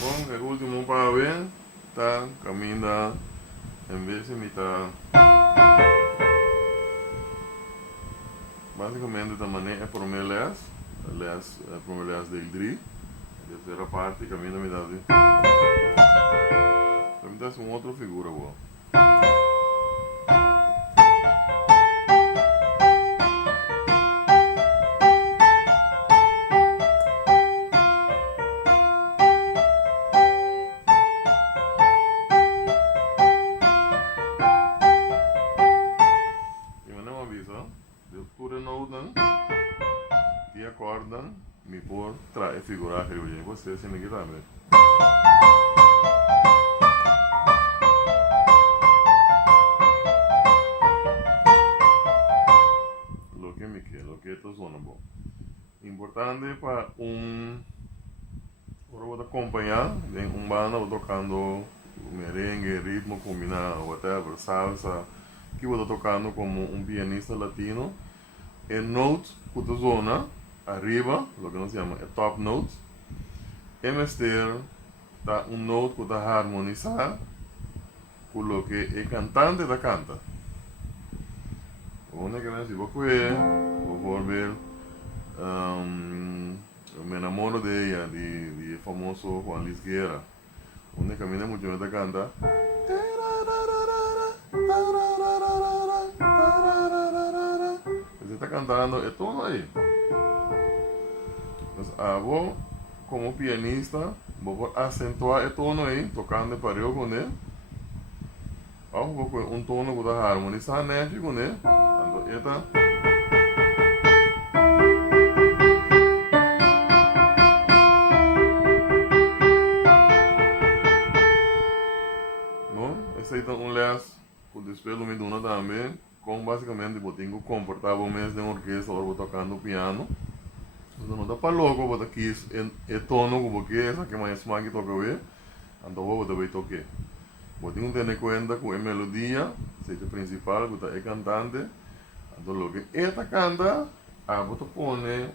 Bom, el último para ver, está, camina en vez de mitad. Basicamente também é promeleas, aliás, promeleas del DRI. A terceira parte caminha a metade. Também tem uma outra figura boa. E mas não avisa, descura no dan, e acordam, me por trazer figura que eu você sem ninguém sabe. Lo que esto suena bom. Importante para para acompanhar em banda tocando merengue, ritmo combinado, whatever, salsa, que vou tocando como pianista latino. El note que tu zona arriba, lo que nos llama el top note, en mister está note que está armonizado con lo que el cantante da canta. Onde que si vos vou ver me enamoro de ella, de famoso Juan Luis Guerra, onde camina mucho me canta. Você está cantando el tono ahí. Entonces, vos como pianista, vos acentuar el tono ahí, tocando el pareo con él. Vos con tono que está armonizado con él. Esta no, aceita leas com despelo me dona também, com basicamente botinho confortável mesmo de orquestra ou tocando piano. Então não dá para logo botar aqui é tono como que essa que mais que toca ver, então vou botar bem toque. Botinho tem em conta com a melodia, seja principal, que é cantante. Então, lo que esta canta, você põe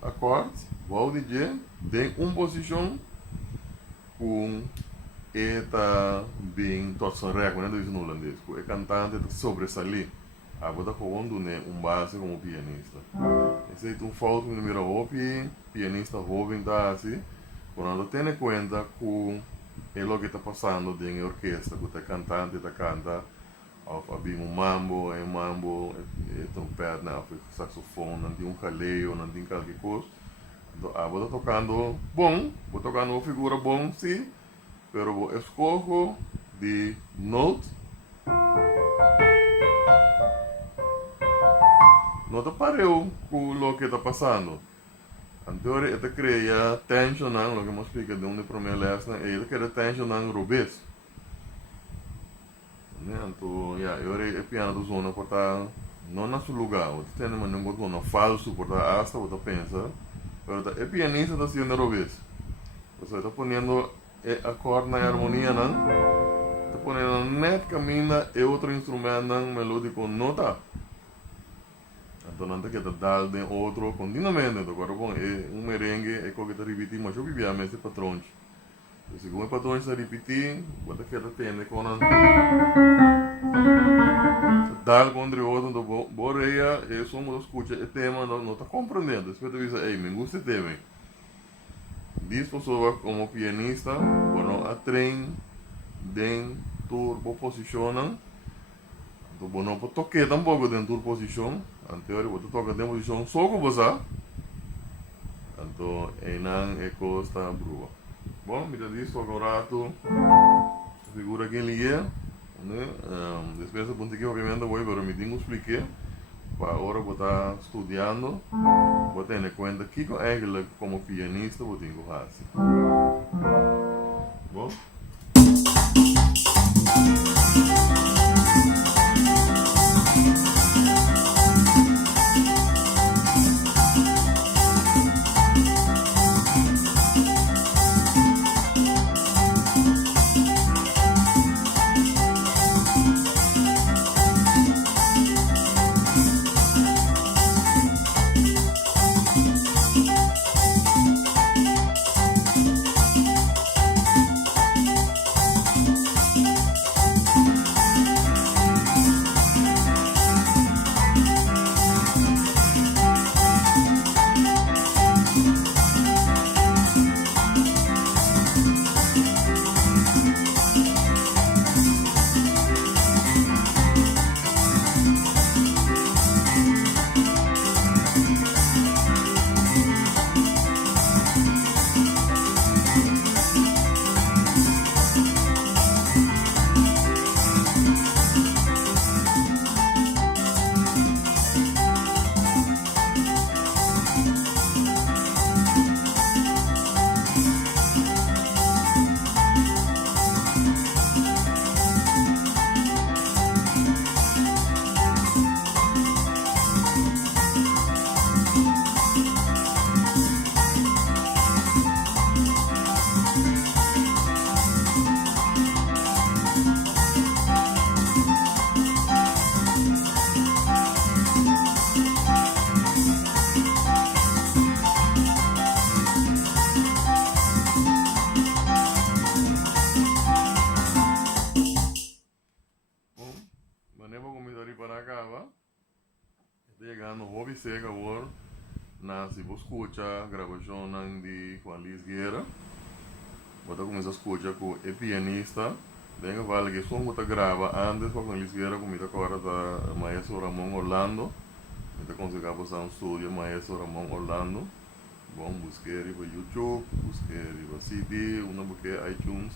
acorde, o DJ, de posição com esta bem torção recorde, né, do holandês, com o cantante sobressalir, você põe base como pianista. Esse é falta que mira o pianista jovem tá assim, quando tem em conta com o que está passando dentro da orquestra, que o cantante canta. Of mambo, trompete, saxofone, não tem caleio, não tem qualquer coisa. Então, vou tocando bom, vou tocando uma figura bom, sim, mas vou escolher de note. Nota pareu com o que está passando. Então, ele cria tension, o que eu explico de onde primeiro lesson, ele cria tension no rubês. Então, eu é piano do zona por estar não na seu lugar, você tem um zona falso por estar hasta, você pensa, mas é pianista da sendo robês. Você está ponendo acorde na harmonia, não? Está ponendo net caminha e outro instrumento melódico nota. Então não tem que dar de outro continuamente. Então agora bom é merengue é coisa que repetir, mas eu vivia esse patrão. Se come patrão está repetir, você quer ter com dar contra outro, então boreia e somos escuta o tema não está compreendendo. Depois você diz, ei, me gusta o tema. Diz pessoa como pianista, bueno, a trem den turbo posicionam. Então bueno, pode tocar tampouco den turbo posição. Anterior você toca den posição só com você. Então não é costa brua. Bom, mira disso agora tu figura que ele é, né? Depois eu ponte que obviamente vou para me tenho explicar. Para agora vou estar estudando, vou ter em conta que eigenlijk como pianista vou ter que fazer. Bom. piano hobby seca agora na se você escuta a gravação de Juan Luis Guerra você começa a escutar com o pianista venga vale que som você grava antes com Juan Luis Guerra começa agora da maestro Ramon Orlando você consegue usar um estúdio maestro Ramon Orlando bom busque aí para YouTube busque aí para CD uma busque iTunes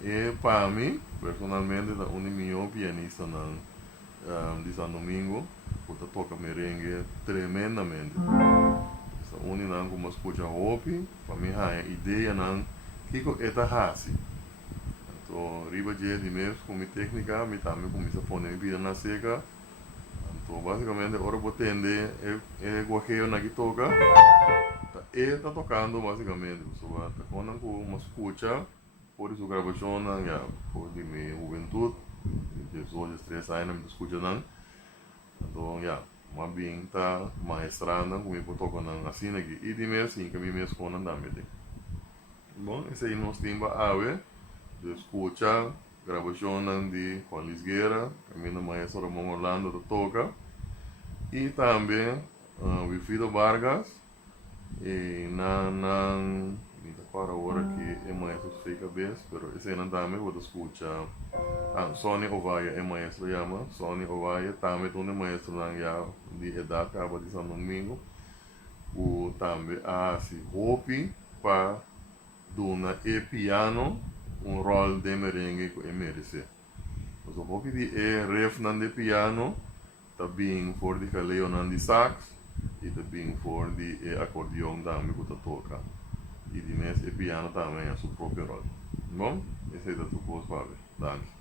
e para mim personalmente da um meu pianista na de San Domingo puta toca merengue tremendamente essa unidade como escuta hopi para mim a ideia não kiko eta hasi então riba de mês com minha técnica me também começa a pôr vida na seca então basicamente agora vou tender é guaqueio na que toca tá tocando basicamente so tá quando uma escuta por isso gravação já por de minha juventude de 13 anos me escuta não então já mas bem tá maestrando comigo tocando assim aqui e de mês sim que me mês com também bom esse aí nós temos a ver de escuta gravação de Juan Luis Guerra caminho maestro Ramon Orlando toca e também Wilfrido Vargas e me para agora que é maestro fica bem pero esse não também vou escutar Sony Ovaia é maestro chama Sony Ovaia também é maestro lá de idade acaba de São Domingo o também se hopi para dona e piano um rol de merengue que merece o hopi de ref nan de piano também for de caleo nan de sax e também for de acordeão também que toca e de mês e piano também é seu próprio rol bom esse é tudo que eu vou falar. Danke.